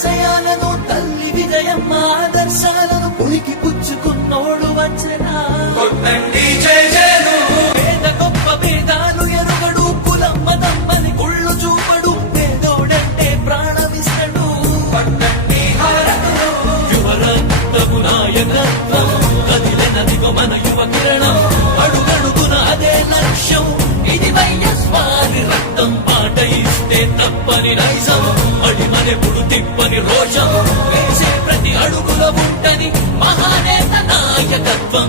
ఆశయాలను తల్లి విజయమ్మ ఆదర్శాలను ఉనికి పుచ్చుకున్నోడు వచ్చనా పేద గొప్ప భేదాలు ఎరుగడు కులం మతమ్మని గుళ్ళు చూపడు పేదోడంటే ప్రాణమిస్తడు యువరక్తము నాయకత్వం కదిలినదిగో మన యువ కిరణం అడుగడుగున అదే లక్ష్యం ఇది వైఎస్వారి రక్తం పాట ఇస్తే తప్పని నైజం అడిమనెప్పుడు తిప్పని రోషం వేసే ప్రతి అడుగులో ఉంటని మహానేత నాయకత్వం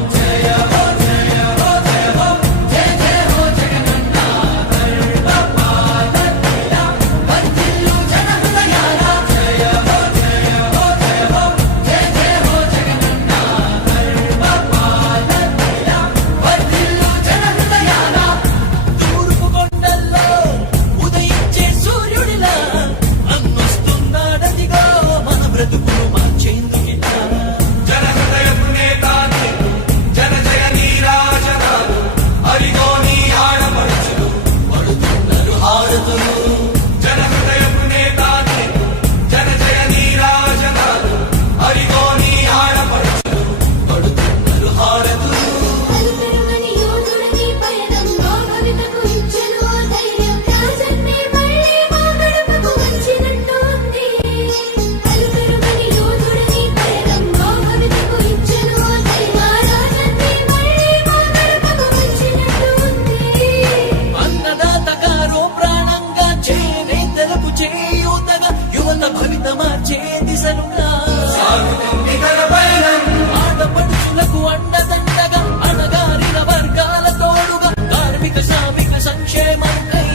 ఆడపడుచులకు అండదండగా అణగారిన వర్గాల తోడుగా కార్మిక శ్రామిక సంక్షేమంకై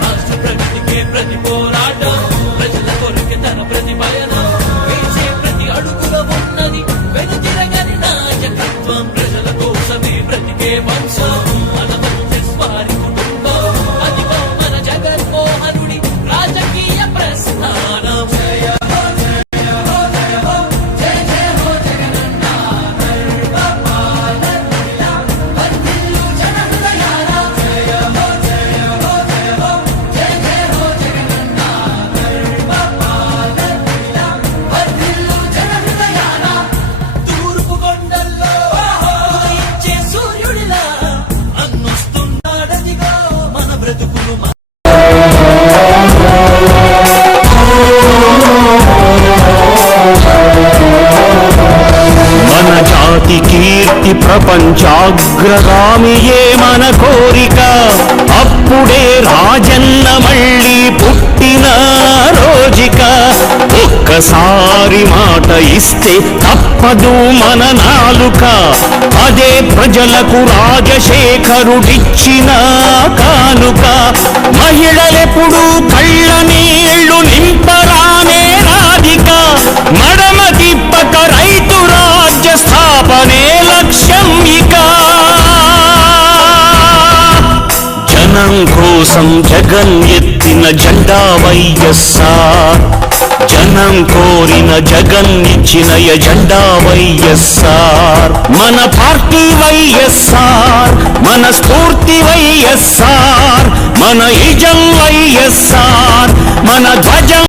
రాష్ట్ర ప్రగతికే ప్రతి పోరాటం ప్రజల కొరకే తన ప్రతి పయనం వేసే ప్రతి అడుగులో ఉన్నది వెనుతిరగని నాయకత్వం ప్రజల కోసమే బ్రతికే వంశం మన వైఎస్వారి కుటుంబం అదిగో మన జగన్మోహనుడి రాజకీయ ప్రస్థానం కీర్తి ప్రపంచాగ్రగామియే మన కోరిక అప్పుడే రాజన్న మళ్ళీ పుట్టిన రోజిక ఒక్కసారి మాట ఇస్తే తప్పదు మన నాలుక అదే ప్రజలకు రాజశేఖరుడిచ్చిన కానుక మహిళలెప్పుడు కళ్ళ నీళ్లు నింపరానే రాధిక మడమ తిప్పక రైతు రాజ్య స్థాపనే లక్ష్యం ఇక జనం కోసం జగన్ ఎత్తిన జెండా వైఎస్ఆర్ జనం కోరిన జగన్ ఇచ్చిన ఎజెండా వైఎస్ఆర్ మన పార్టీ వైఎస్ఆర్ మన స్ఫూర్తి వైఎస్ఆర్ మన ఇజం వైఎస్ఆర్ మన ధ్వజం